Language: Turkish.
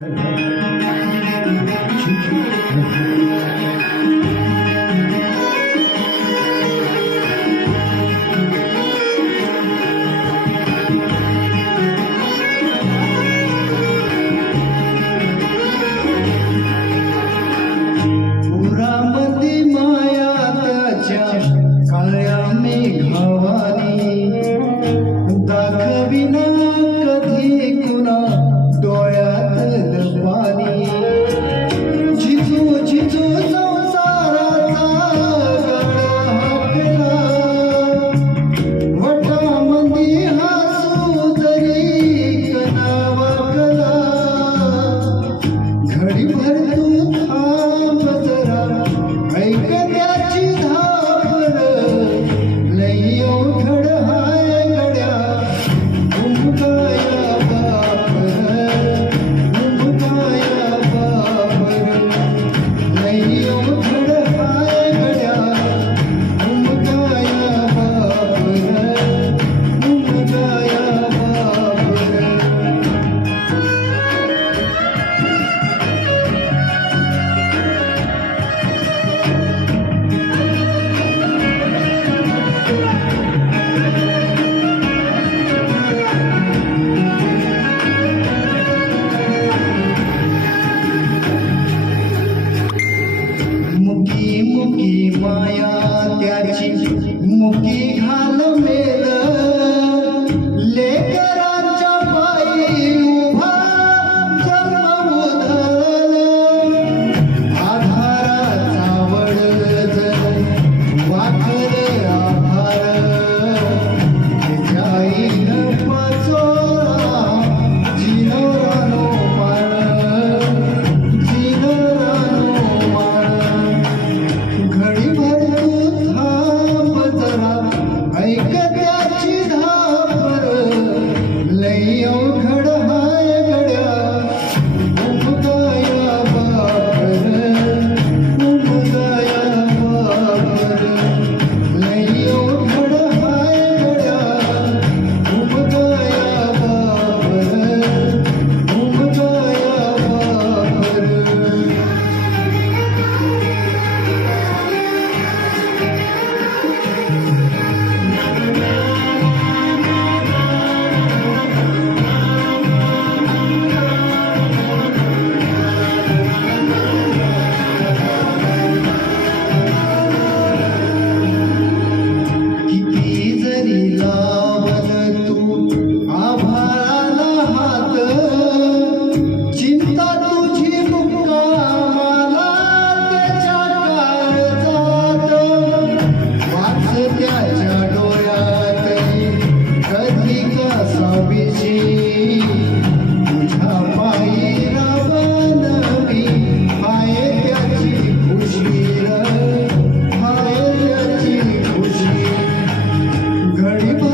Çünkü माया त्याची मुकी घाल. घड़ी